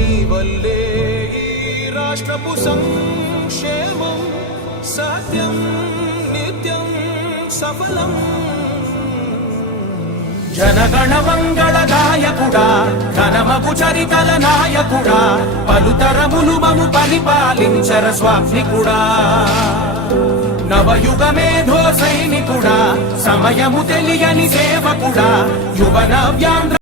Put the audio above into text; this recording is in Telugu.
నీ వల్లే ఈ రాష్ట్రపు సంక్షేమం సత్యం నిత్యం సఫలం. జనగణ మంగళదాయకుడా ఘనమగు చరితల నాయకుడా పలుతరములు మము పరిపాలించర స్వామికుడా. నవయుగ మేధో సైనికుడా సమయము తెలియని సేవకుడా యువన వ్యాంధ్ర